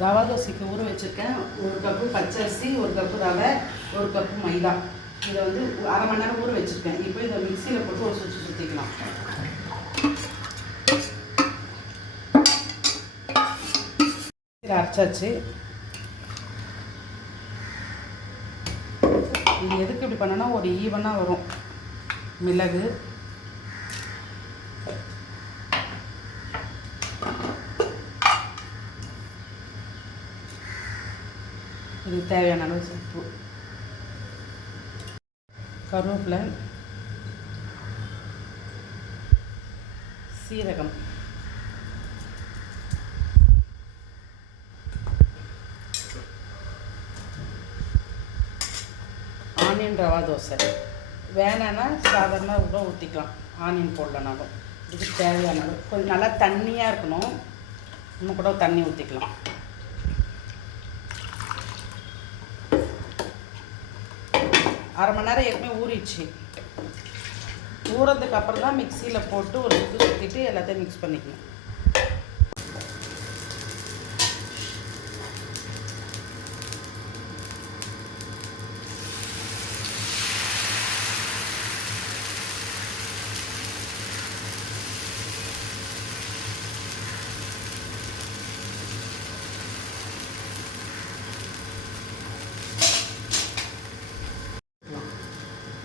ரவா தோசைக்கு ஊற வச்சுருக்கேன். 1 கப்பு பச்சரிசி, 1 கப்பு ரவை, 1 கப்பு மைதா. இதை வந்து அரை மணி நேரம் ஊற வச்சுருக்கேன். இப்போ இதை மிக்சியில் போட்டு ஒரு சுற்றி சுற்றிக்கலாம். அரைச்சாச்சு. இது எதுக்கு இப்படி பண்ணோன்னா ஒரு ஈவனாக வரும். மிளகு, இதுக்கு தேவையான அளவு உப்பு, கருவேப்பிலை, சீரகம், ஆனியன் ரவா தோசை. வேணான்னா சாதாரண கூட ஊற்றிக்கலாம், ஆனியன் போடலனாலும். இதுக்கு தேவையான அளவு கொஞ்சம் நல்லா தண்ணியாக இருக்கணும். இன்னும் கூட தண்ணி ஊற்றிக்கலாம். அரை மணி நேரம் ஏற்கனவே ஊறிடுச்சு. ஊறதுக்கு அப்புறம் தான் மிக்சியில் போட்டு ஒரு சுற்று சுற்றிட்டு எல்லாத்தையும் மிக்ஸ் பண்ணிக்கணும்.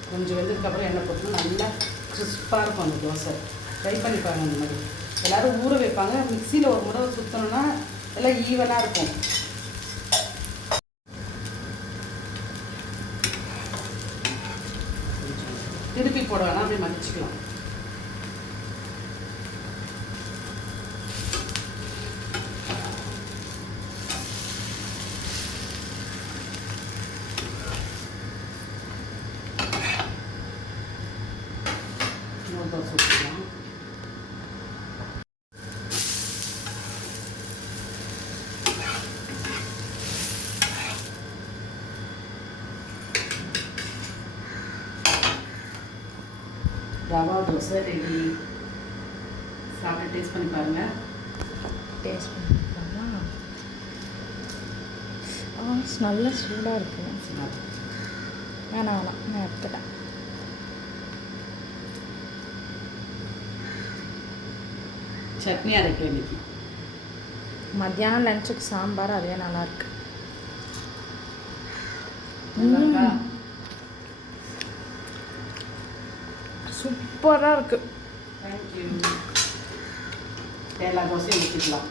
கொஞ்சம் வெந்ததுக்கப்புறம் எண்ணெய் போட்டு நல்லா கிறிஸ்பாக இருக்கும் அந்த தோசை. ட்ரை பண்ணி பாருங்கள். அந்த மாதிரி எல்லோரும் ஊற வைப்பாங்க. மிக்சியில் ஒரு முறை சுற்றணுன்னா எல்லாம் ஈவனாக இருக்கும். திருப்பி போட வேணாம், அப்படியே மடிச்சுக்கலாம். தோசை ஊற்றிக்கலாம். ரவா தோசை ரெடி. சாப்பிட்டு டேஸ்ட் பண்ணி பாருங்கள். டேஸ்ட் பண்ணி பாருங்களா? நல்லா சூடாக இருக்குது. வேணாம் நான் எடுத்துட்டேன். சட்னி அரைக்க இன்னைக்கு மத்தியானம் லஞ்சுக்கு சாம்பார், அதே நல்லாயிருக்கு. சூப்பராக இருக்குது. தேங்க்யூ. எல்லா தோசையும் ஊற்றிக்கலாம்.